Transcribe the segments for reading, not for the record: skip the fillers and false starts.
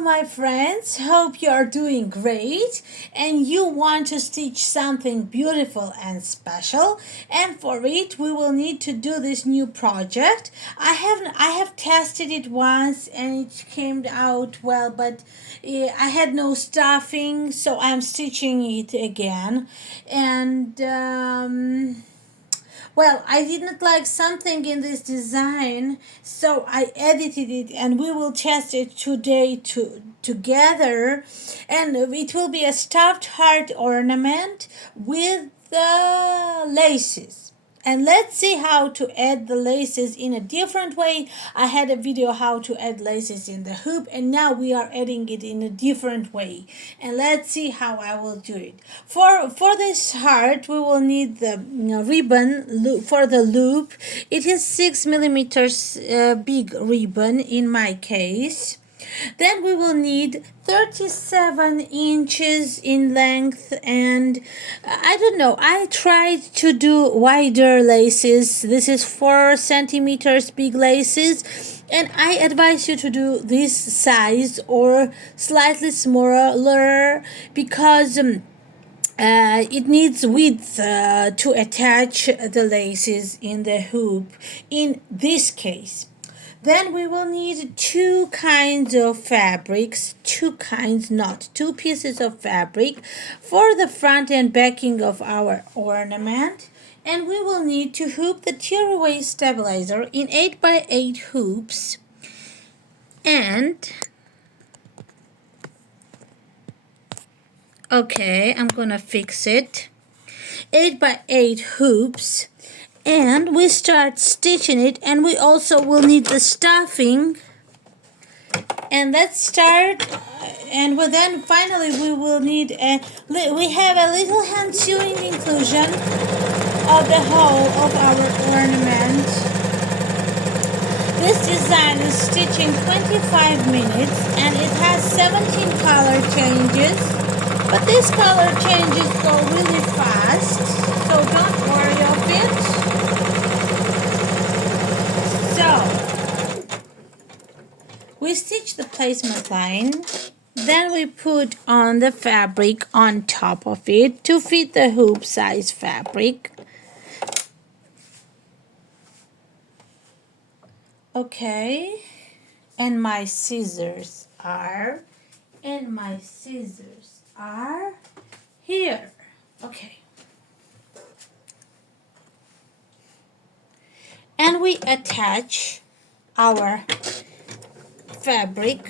my friends. Hope you are doing great and you want to stitch something beautiful and special. And for it, we will need to do this new project. I have tested it once and it came out well, but I had no stuffing, so I'm stitching it again. And well, I didn't like something in this design, so I edited it and we will test it today together. And it will be a stuffed heart ornament with the laces. And let's see how to add the laces in a different way. I had a video how to add laces in the hoop, and now we are adding it in a different way. And let's see how I will do it. For this heart, we will need the ribbon for the loop. It is 6 millimeters big ribbon in my case. Then we will need 37 inches in length, and I don't know, I tried to do wider laces. This is 4 centimeters big laces, and I advise you to do this size or slightly smaller because it needs width to attach the laces in the hoop in this case. Then we will need two kinds of fabrics, two pieces of fabric for the front and backing of our ornament. And we will need to hoop the tearaway stabilizer in 8x8 hoops. And, okay, I'm gonna fix it. 8x8 hoops. And we start stitching it, and we also will need the stuffing. And let's start, and then finally we will need we have a little hand sewing inclusion of the whole of our ornament. This design is stitching 25 minutes and it has 17 color changes, but these color changes go really fast, so don't worry of it. So, we stitch the placement line, then we put on the fabric on top of it to fit the hoop size fabric. Okay, and my scissors are here. Okay. And we attach our fabric.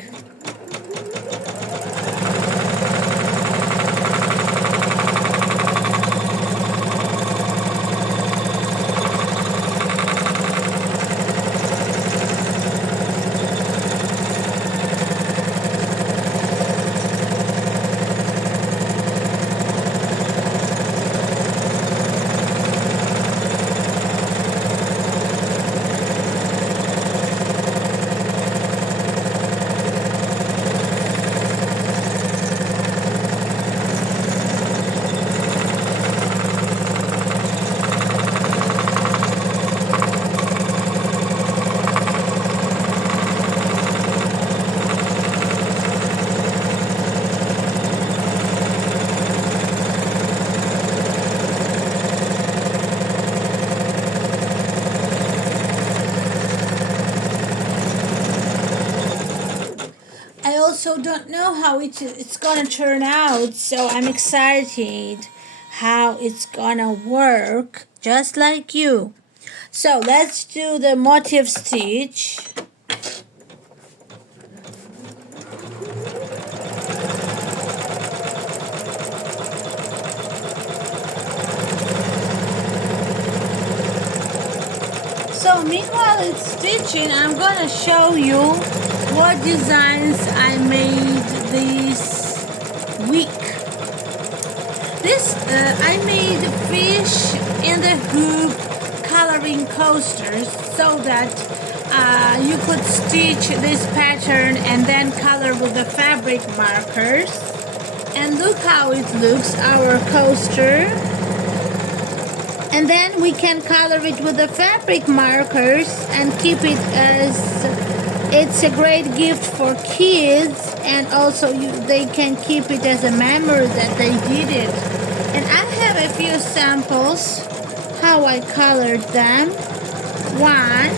I also don't know how it's gonna turn out, so I'm excited how it's gonna work, just like you. So let's do the motif stitch. So meanwhile it's stitching, I'm gonna show you what designs I made this week. I made fish in the hoop coloring coasters so that you could stitch this pattern and then color with the fabric markers. And look how it looks, our coaster. And then we can color it with the fabric markers and keep it as it's a great gift for kids, and also they can keep it as a memory that they did it. And I have a few samples how I colored them. One,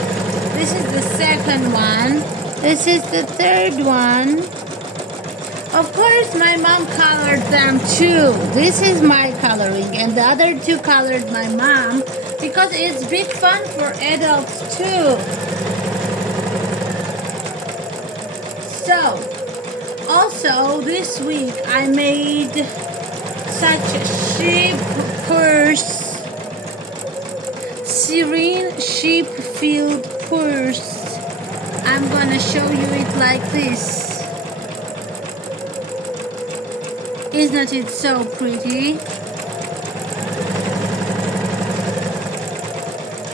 this is the second one, this is the third one. Of course my mom colored them too. This is my coloring, and the other two colored my mom, because it's big fun for adults too. So also this week I made such a sheep purse, serene sheep field purse. I'm gonna show you it like this. Isn't it so pretty?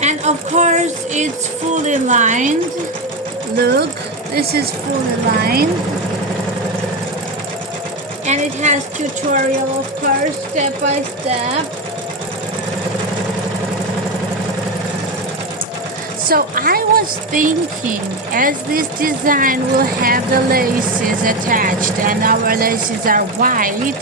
And of course it's fully lined. Look, this is fully lined. And it has tutorial, of course, step by step. So I was thinking, as this design will have the laces attached and our laces are white,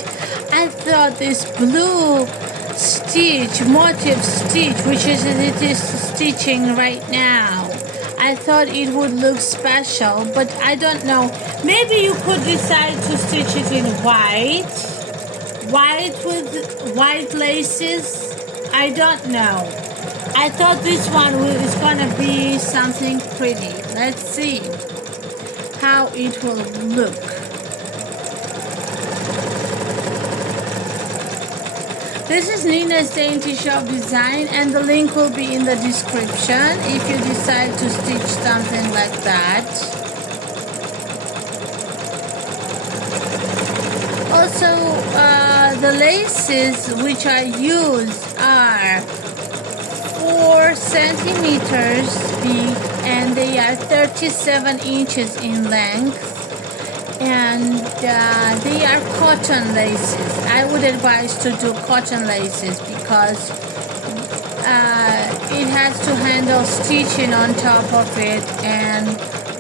I thought this blue stitch, motif stitch, which is it is stitching right now, I thought it would look special, but I don't know. Maybe you could decide to stitch it in white with white laces. I don't know. I thought this one is gonna be something pretty. Let's see how it will look. This is Nina's Dainty Shop design, and the link will be in the description if you decide to stitch something like that. Also, the laces which I use are 4 centimeters big, and they are 37 inches in length, and they are cotton laces. I would advise to do cotton laces because it has to handle stitching on top of it, and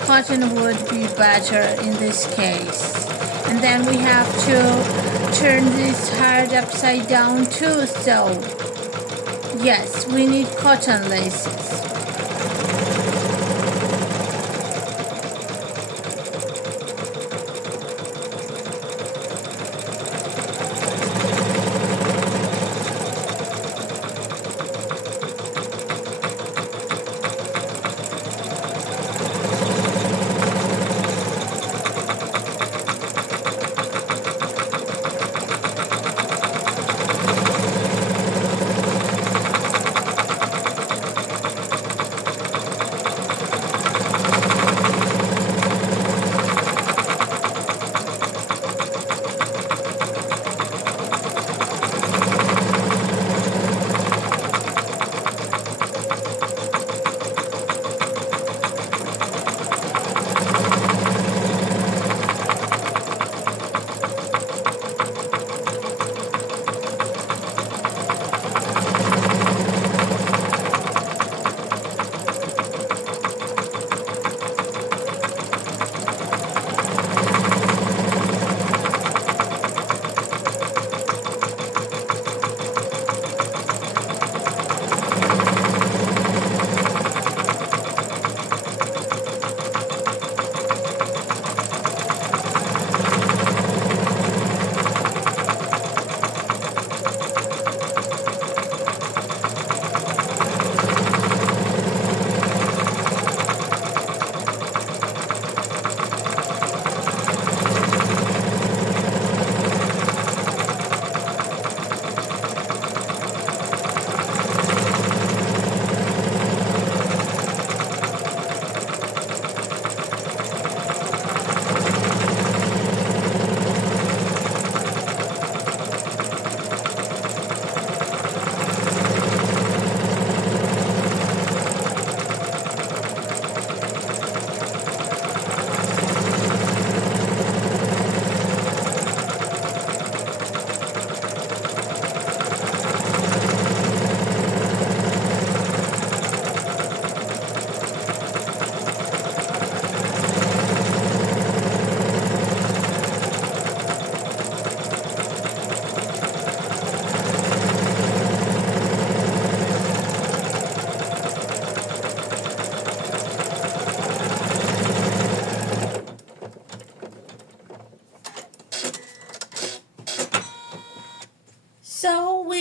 cotton would be better in this case. And then we have to turn this heart upside down too, so yes, we need cotton laces.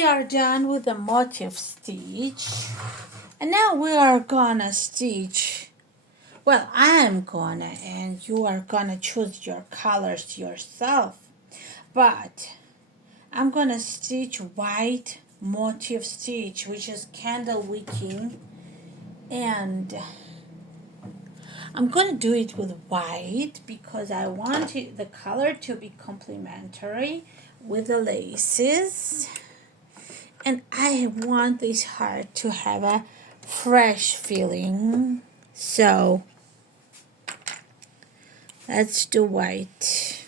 are done with the motif stitch, and now we are gonna stitch. Well, I'm gonna, and you are gonna choose your colors yourself. But I'm gonna stitch white motif stitch, which is candle wicking, and I'm gonna do it with white because I want the color to be complementary with the laces, and I want this heart to have a fresh feeling. So let's do white.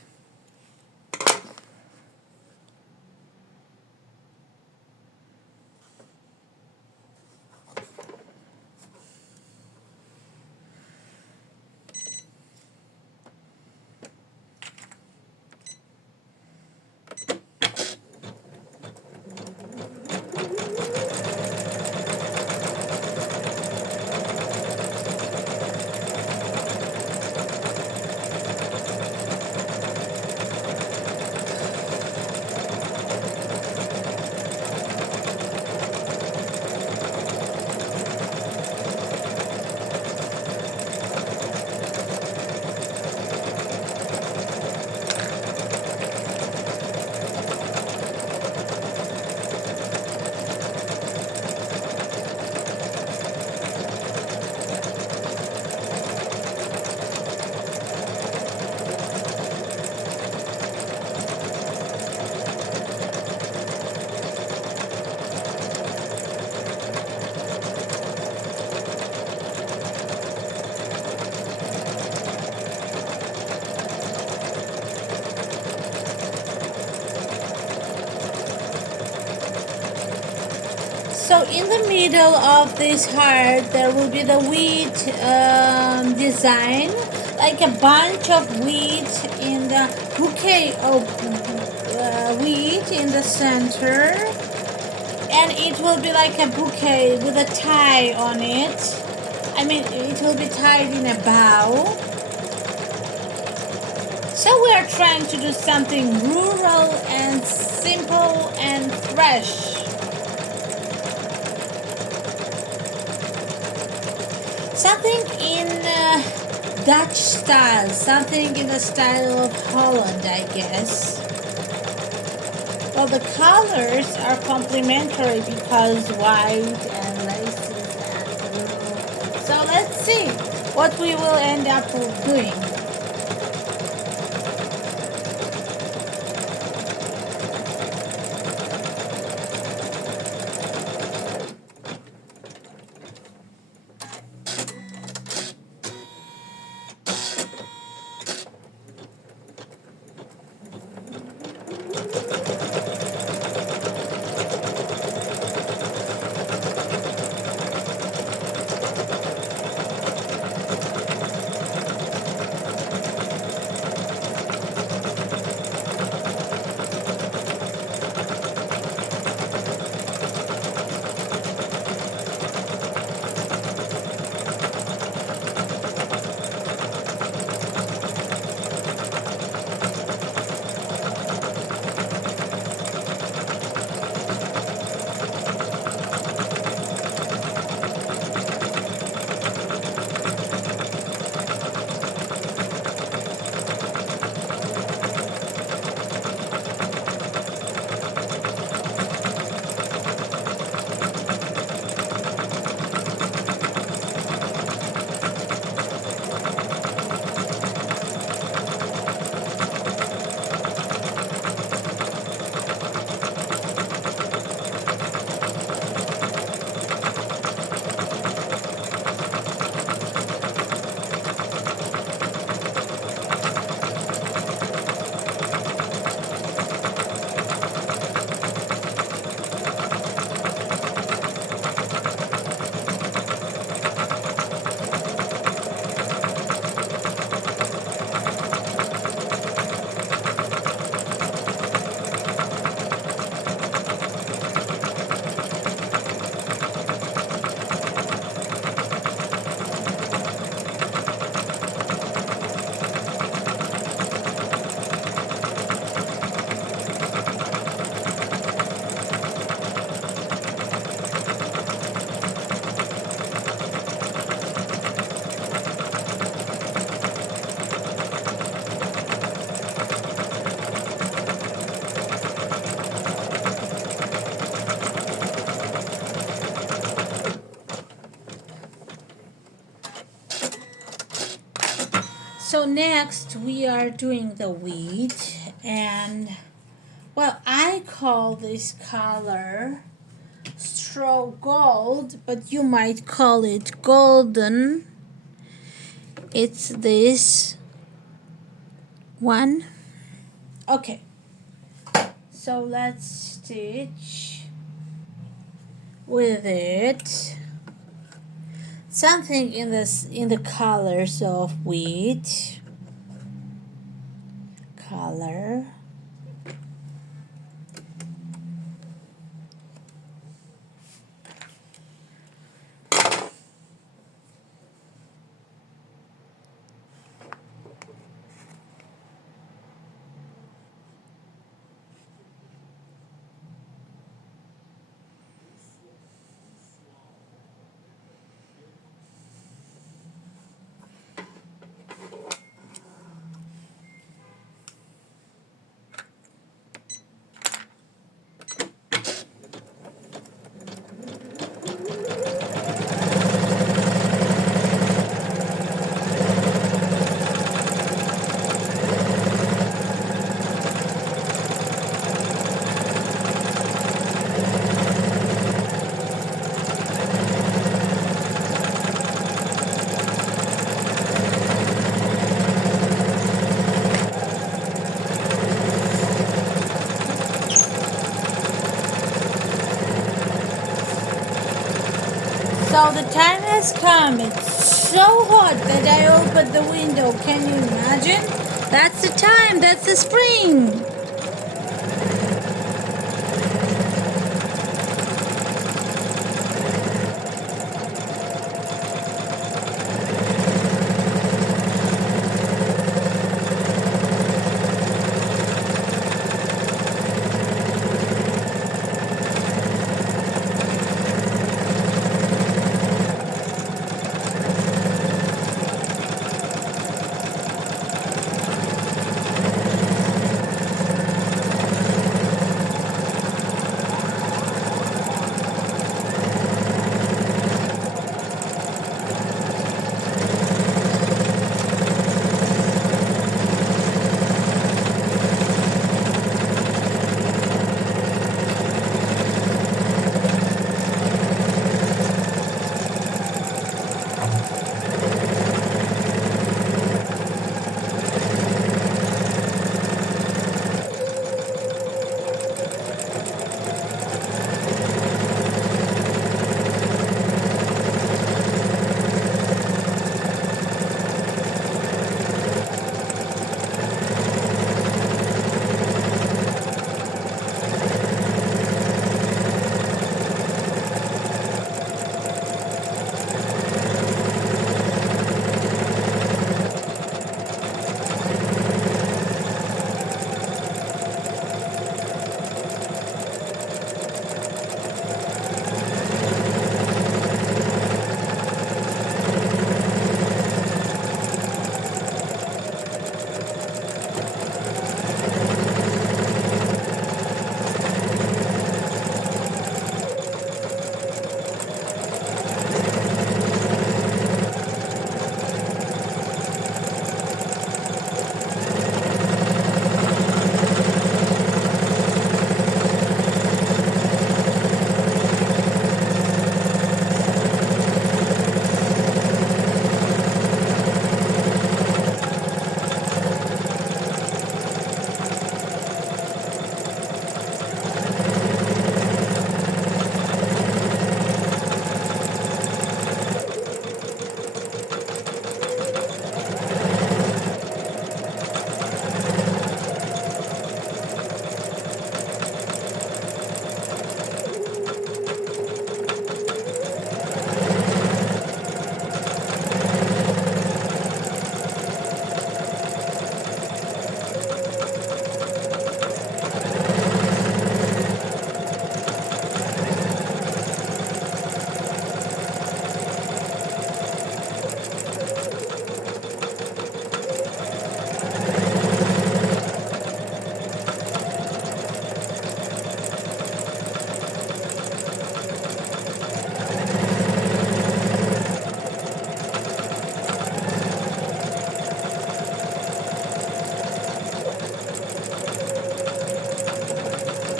So in the middle of this heart, there will be the wheat design, like a bunch of wheat in the bouquet of wheat in the center, and it will be like a bouquet with a tie on it. I mean, it will be tied in a bow. So we are trying to do something rural and simple and fresh. Something in Dutch style, something in the style of Holland, I guess. Well, the colors are complementary because white and laces and blue. So let's see what we will end up doing. So next we are doing the wheat, and well, I call this color straw gold, but you might call it golden. It's this one. Okay, so let's stitch with it something in the colors of wheat color. So the time has come. It's so hot that I opened the window. Can you imagine? That's the time. That's the spring.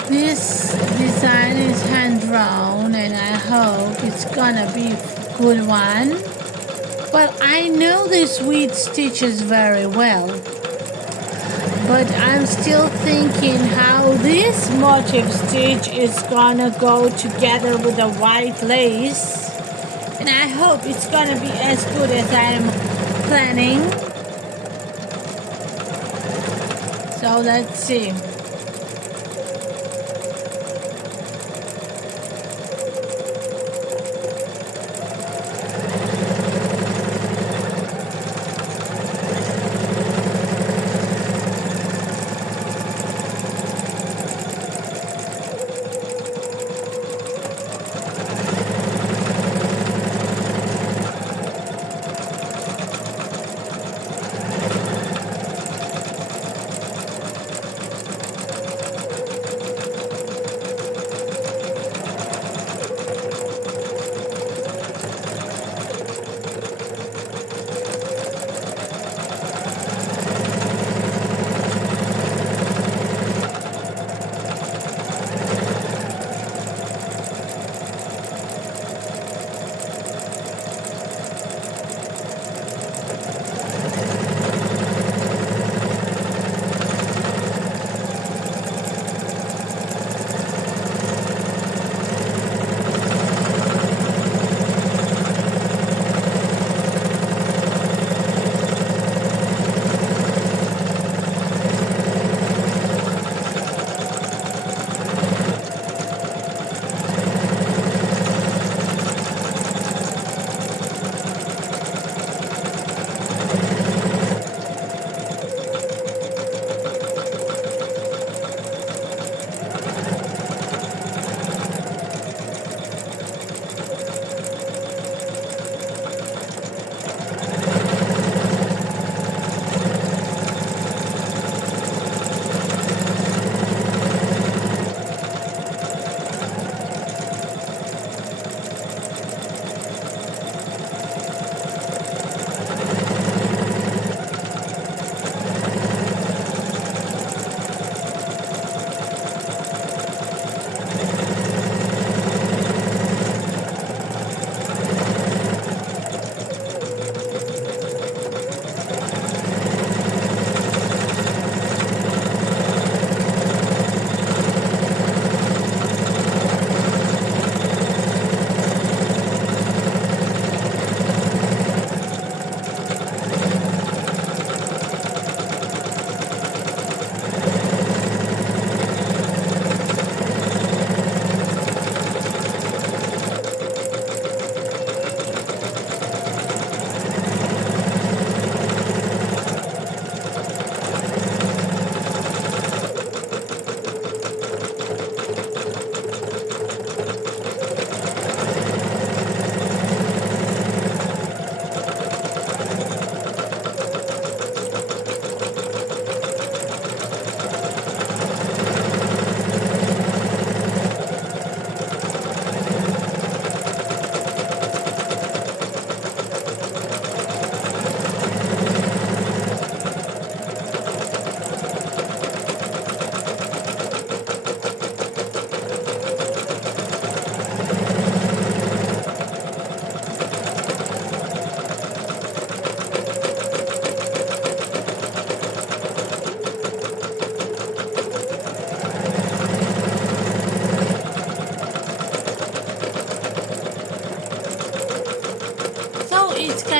This design is hand drawn and I hope it's gonna be a good one. Well, I know this wheat stitches very well, but I'm still thinking how this motif stitch is gonna go together with the white lace. And I hope it's gonna be as good as I'm planning. So let's see.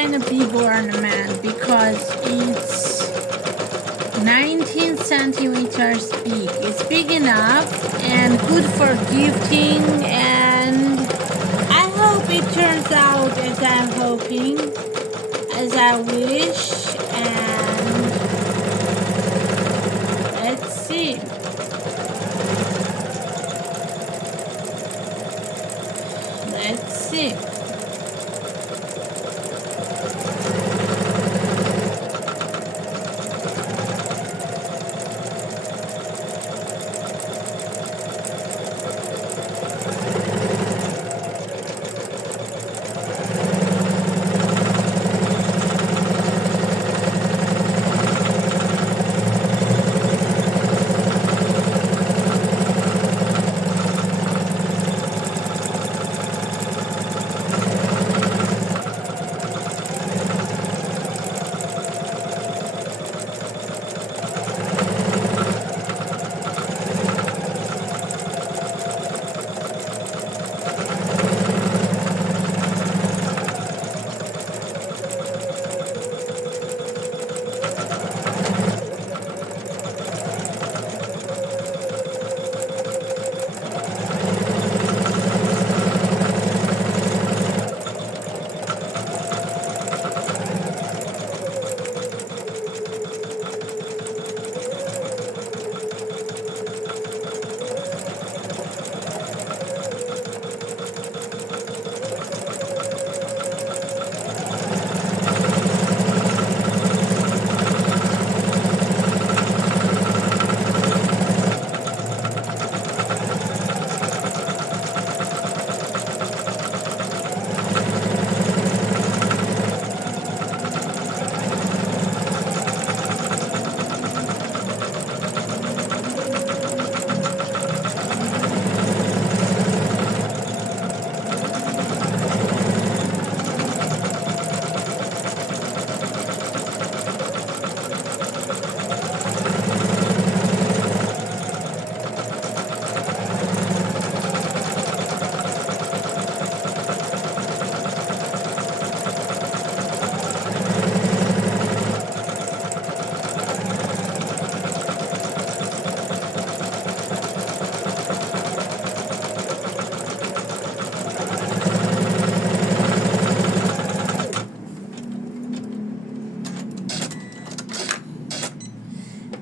kind of big ornament because it's 19 centimeters big. It's big enough and good for gifting, and I hope it turns out as I'm hoping, as I wish. And let's see. Let's see.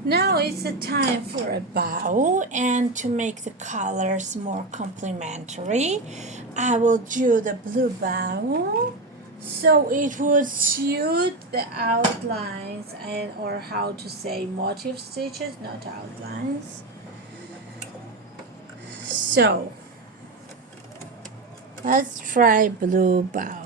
Now it's the time for a bow, and to make the colors more complementary, I will do the blue bow so it would suit the outlines, and or how to say motif stitches, not outlines. So let's try blue bow.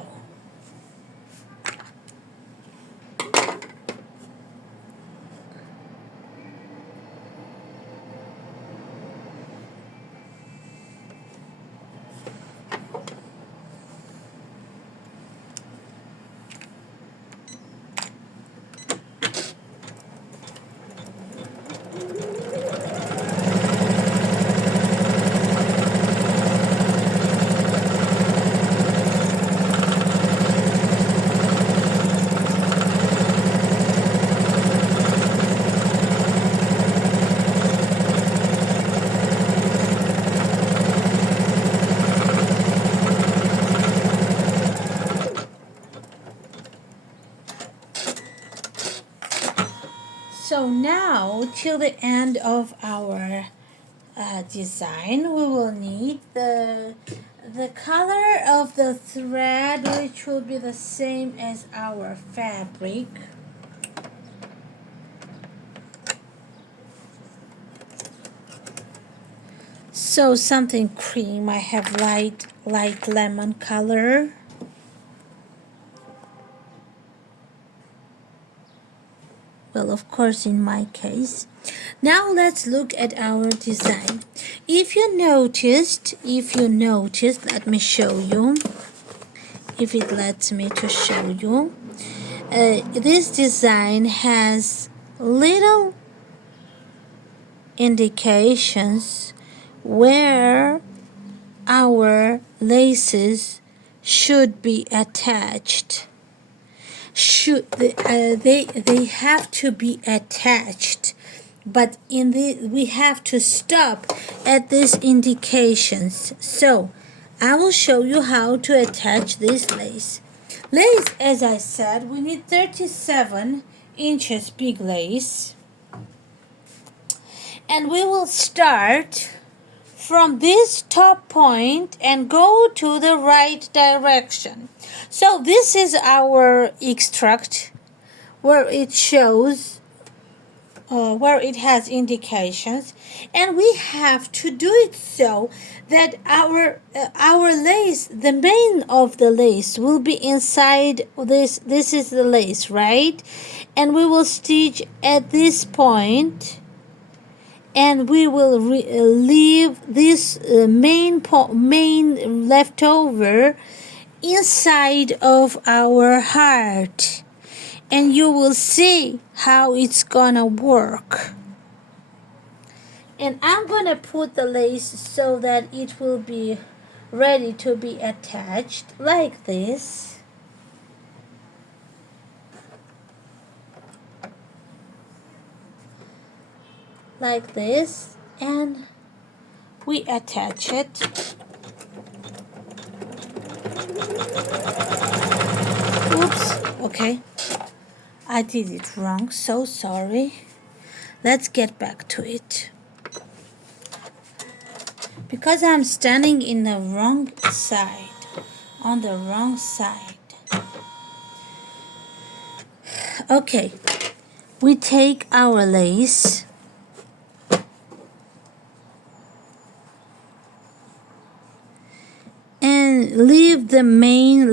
So now, till the end of our design, we will need the color of the thread, which will be the same as our fabric. So something cream. I have light lemon color. Well, of course, in my case. Now let's look at our design. If you noticed, let me show you. If it lets me to show you. This design has little indications where our laces should be attached. They have to be attached, but we have to stop at these indications. So I will show you how to attach this lace. Lace, as I said, we need 37 inches big lace, and we will start from this top point and go to the right direction. So this is our extract where it shows where it has indications, and we have to do it so that our lace, the main of the lace, will be inside this. This is the lace, right? And we will stitch at this point, and we will leave this main leftover inside of our heart, and you will see how it's gonna work. And I'm gonna put the lace so that it will be ready to be attached like this. Like this, and we attach it. Oops, okay, I did it wrong, so sorry. Let's get back to it. Because I'm standing in the wrong side, on the wrong side. Okay, we take our lace and leave the main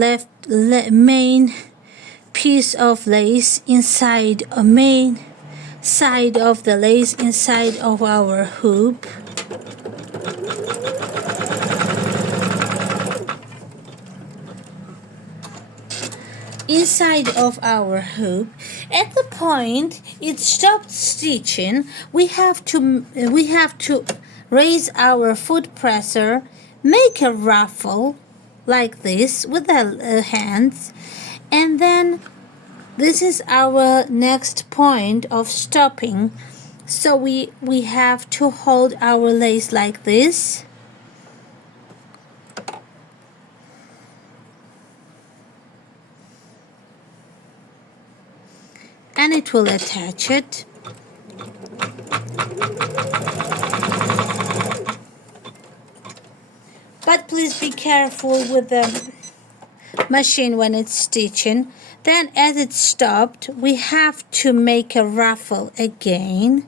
piece of lace inside a main side of the lace inside of our hoop. Inside of our hoop, at the point it stopped stitching, we have to raise our foot presser, make a ruffle like this with the hands, and then this is our next point of stopping. So we have to hold our lace like this, and it will attach it. but please be careful with the machine when it's stitching. Then as it stopped, we have to make a ruffle again.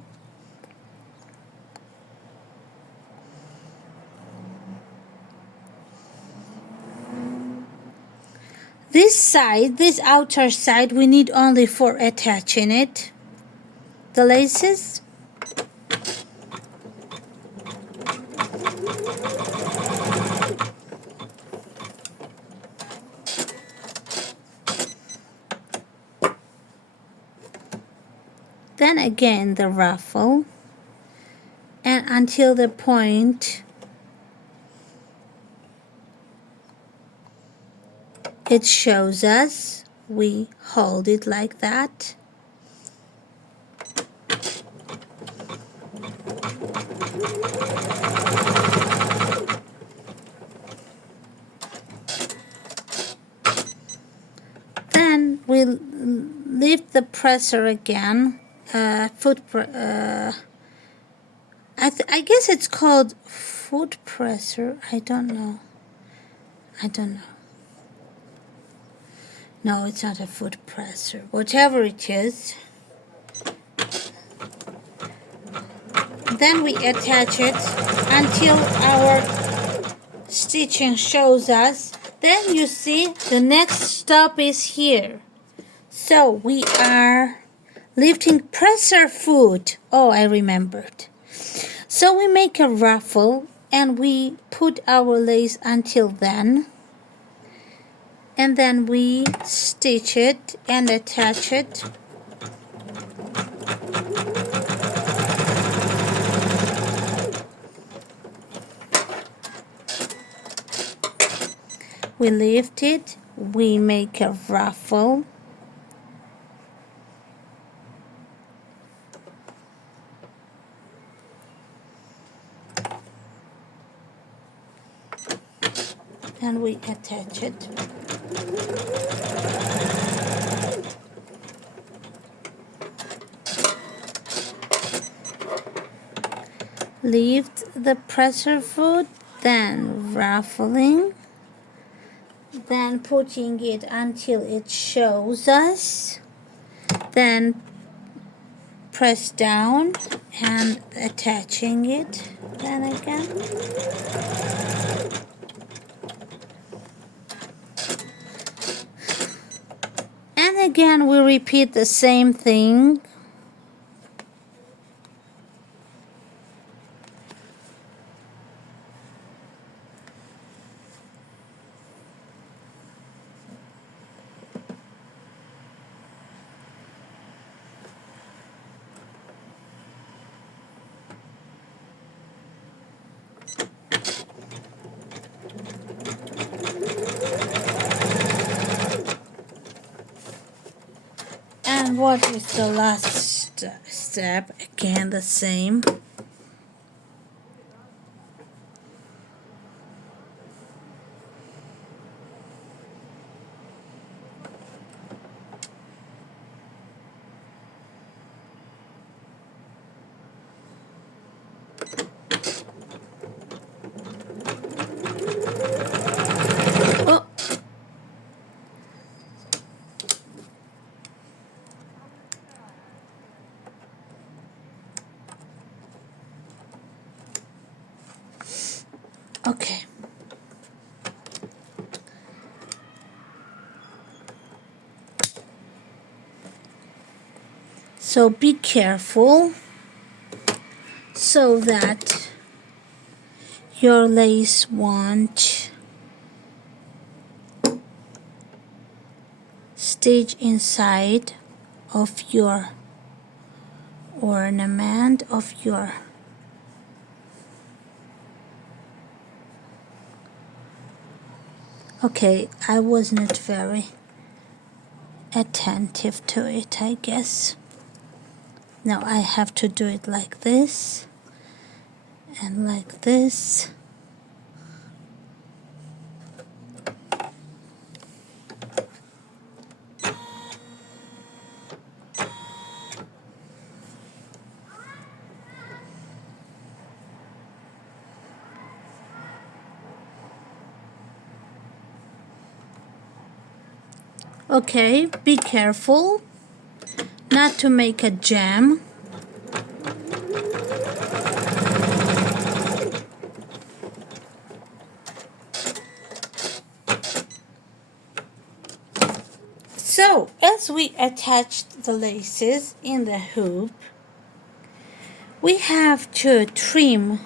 This side, this outer side, we need only for attaching it, the laces. Then again the ruffle, and until the point it shows us, we hold it like that. Then we lift the presser again, I guess it's called foot presser. I don't know. No, it's not a foot presser. Whatever it is. Then we attach it until our stitching shows us. Then you see the next stop is here. So we are lifting presser foot. Oh, I remembered. So we make a ruffle and we put our lace until then. And then we stitch it and attach it. We lift it, we make a ruffle. And we attach it. Lift the presser foot, then ruffling, then putting it until it shows us, then press down and attaching it, then again. And again we repeat the same thing. And what is the last step? Again the same. Oh. Okay. So be careful so that your lace won't stitch inside of your ornament of your Okay, I was not very attentive to it, I guess. Now I have to do it like this and like this. Okay, be careful not to make a jam. So, as we attached the laces in the hoop, we have to trim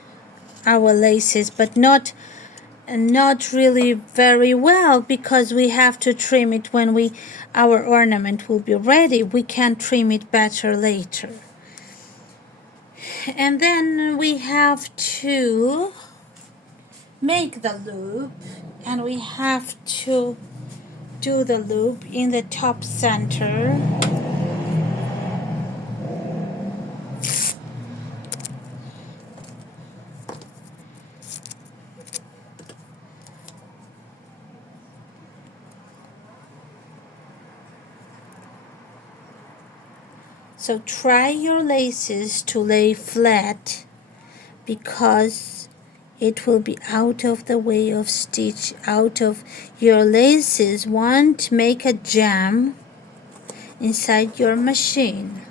our laces, but not really very well, because we have to trim it when our ornament will be ready. We can trim it better later. And then we have to make the loop, and we have to do the loop in the top center. So try your laces to lay flat, because it will be out of the way of stitch. Out of your laces won't make a jam inside your machine.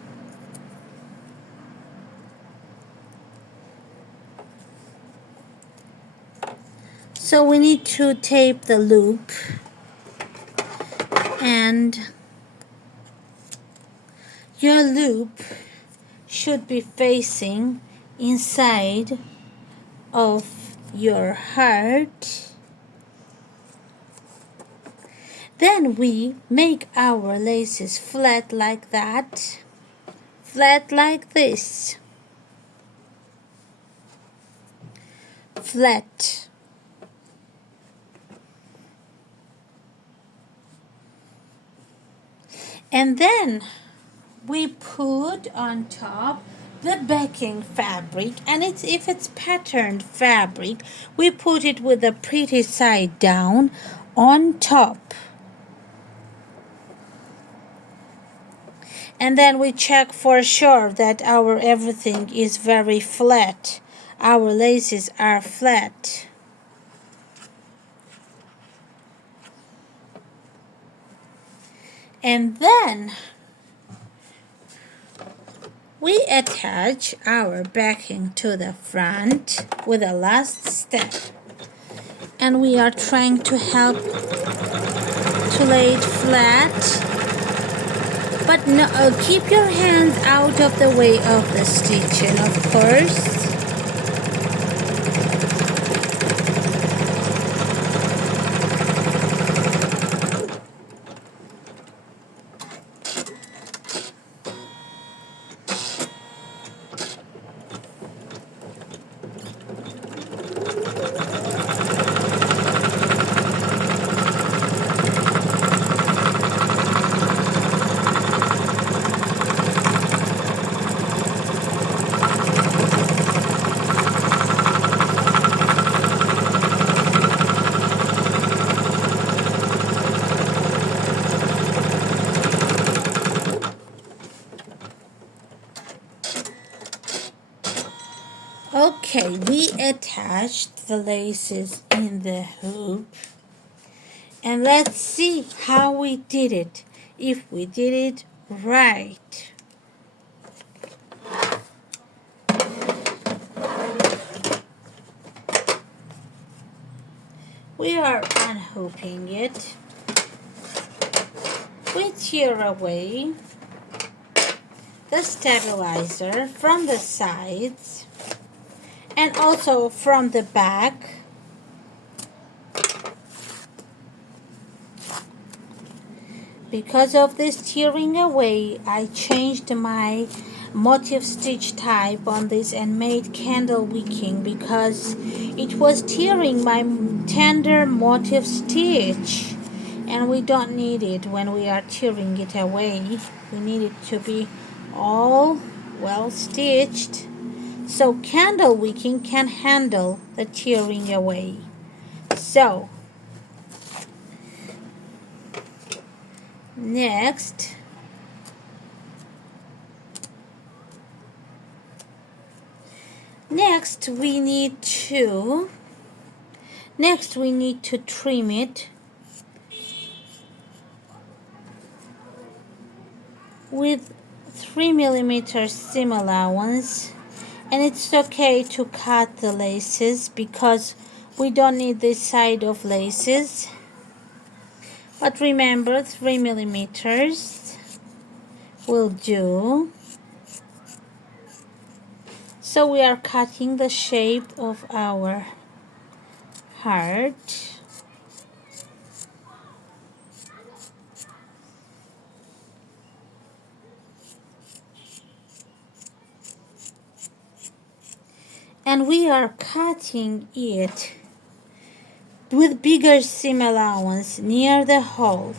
So we need to tape the loop, and your loop should be facing inside of your heart. Then we make our laces flat like that, flat like this, flat. And then we put on top the backing fabric, and if it's patterned fabric, we put it with the pretty side down on top. And then we check for sure that our everything is very flat. Our laces are flat. And then we attach our backing to the front with the last step. And we are trying to help to lay it flat. But no, keep your hands out of the way of the stitching, of course. Okay, we attached the laces in the hoop, and let's see how we did it, if we did it right. We are unhooping it. We tear away the stabilizer from the sides and also from the back. Because of this tearing away, I changed my motif stitch type on this and made candle wicking, because it was tearing my tender motif stitch, and we don't need it when we are tearing it away. We need it to be all well stitched, so candle wicking can handle the tearing away. So next we need to trim it with 3mm seam allowance, and it's okay to cut the laces because we don't need this side of laces. But remember, 3mm will do. So we are cutting the shape of our heart. And we are cutting it with bigger seam allowance near the hole.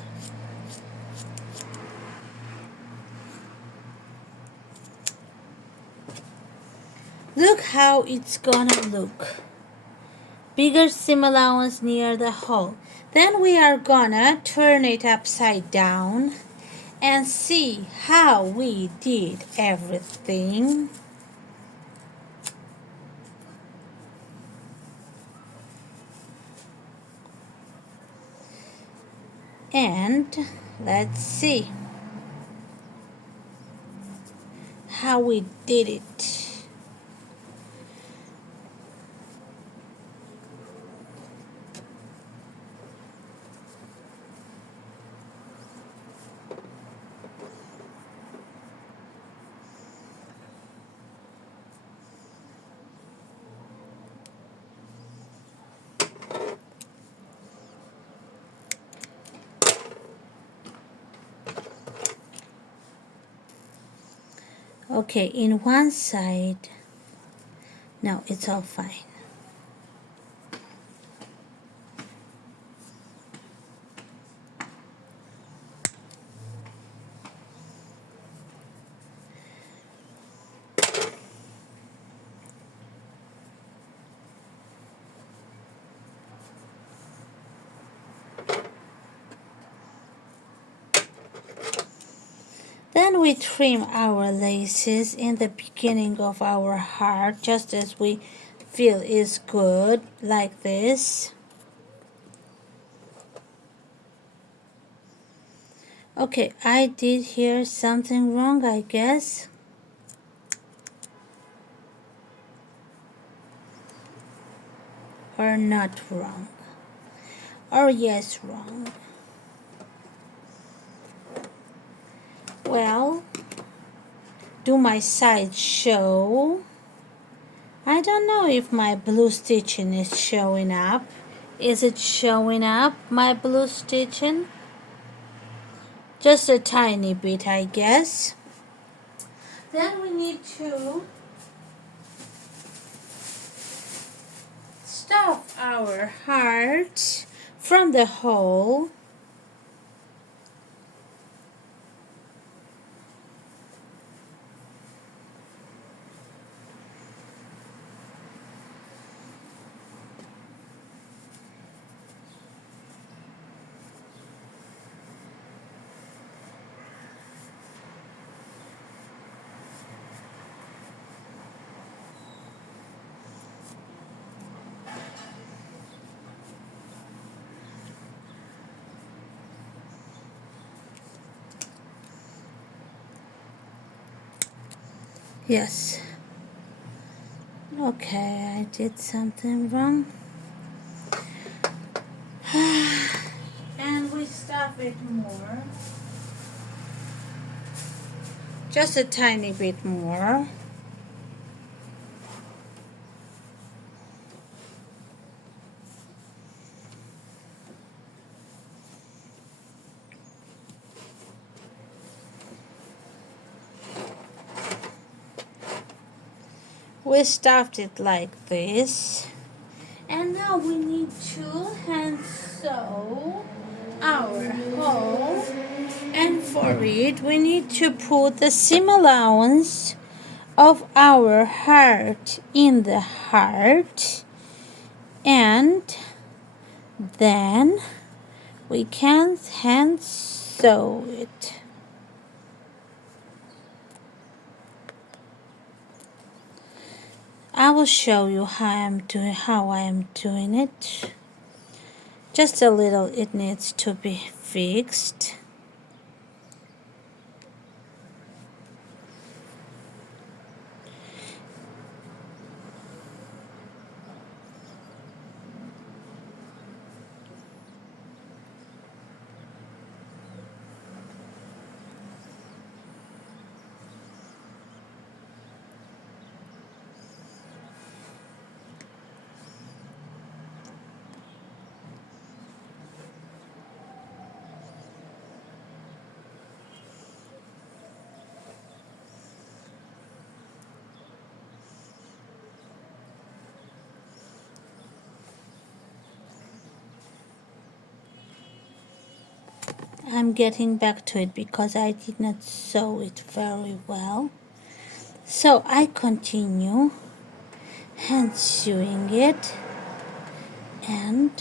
Look how it's gonna look. Bigger seam allowance near the hole. Then we are gonna turn it upside down and see how we did everything. And let's see how we did it. Okay, in one side, no, it's all fine. Then we trim our laces in the beginning of our heart, just as we feel is good, like this. Okay, I did here something wrong, I guess. Or not wrong. Or yes, wrong. Well, do my sides show? I don't know if my blue stitching is showing up. Is it showing up, my blue stitching? Just a tiny bit, I guess. Then we need to stuff our heart from the hole. Yes. Okay, I did something wrong. And we stuff it more. Just a tiny bit more. We stuffed it like this. And now we need to hand sew our hole. And for it, we need to put the seam allowance of our heart in the heart. And then we can hand sew it. I will show you how I am doing it. Just a little, it needs to be fixed. I'm getting back to it because I did not sew it very well. So I continue hand sewing it, and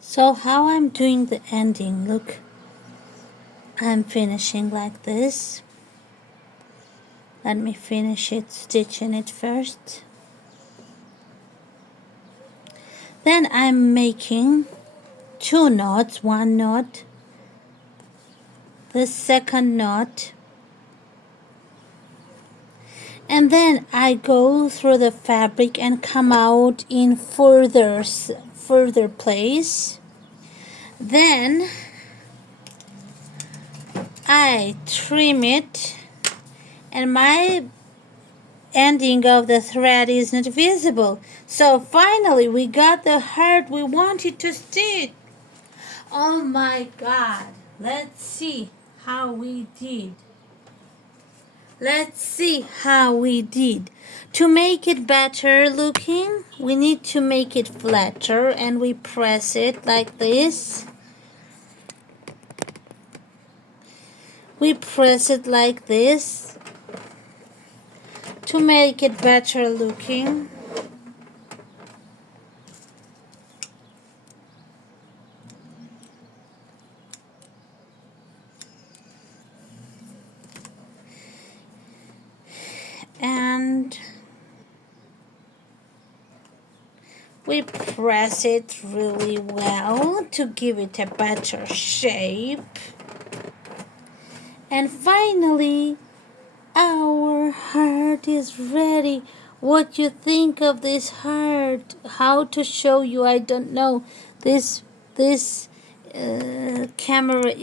so how I'm doing the ending, look, I'm finishing like this. Let me finish it, stitching it first. Then I'm making 2 knots, 1 knot, the second knot, and then I go through the fabric and come out in further place. Then I trim it, and my ending of the thread is not visible. So finally we got the heart we wanted to stitch. Oh my God, let's see how we did. Let's see how we did. To make it better looking, we need to make it flatter, and we press it like this. We press it like this to make it better looking. And we press it really well to give it a better shape. And finally, our heart is ready. What you think of this heart? How to show you? I don't know. This camera